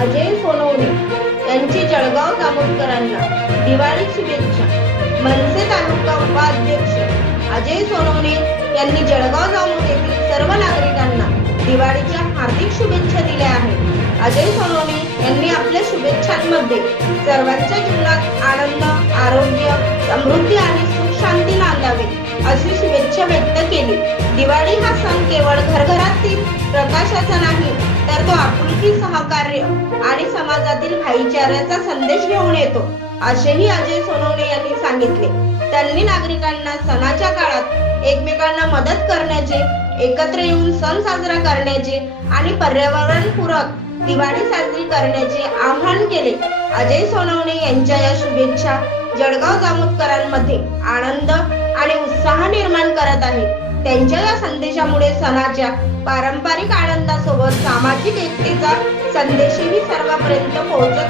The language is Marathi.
अजय सोनवणे यांची जळगाव दामोदकरांना दिवाळी शुभेच्छा. मनसे तालुका उपाध्यक्ष अजय सोनवणे यांनी जळगाव जामोद येथील सर्व नागरिकांना दिवाळीच्या हार्दिक शुभेच्छा दिल्या आहेत. अजय सोनवणे यांनी आपल्या शुभेच्छांमध्ये सर्वांच्या जीवनात आनंद आरोग्य समृद्धी आणि सुख शांती नांदावे अशी शुभेच्छा व्यक्त केली. दिवाळी हा सण केवळ घरघरातील प्रकाशाचा नाही तर तो आपुलकी सहकार्य आणि समाजातील भाईचाऱ्याचा संदेश घेऊन येतो असेही अजय सोनवणे यांनी सांगितले. त्यांनी नागरिकांना सणाच्या काळात एकमेकांना मदत करण्याचे एकत्र येऊन सण साजरा करण्याचे आणि पर्यावरणपूरक दिवाळी साजरी करण्याचे आवाहन केले. अजय सोनवणे यांच्या या शुभेच्छा जळगाव जामोदकरांमध्ये आनंद आणि उत्साह निर्माण करत आहेत. त्यांच्या या संदेशामुळे सणाच्या पारंपरिक आनंदासोबत संदेशही सर्वांपर्यंत पोहोचत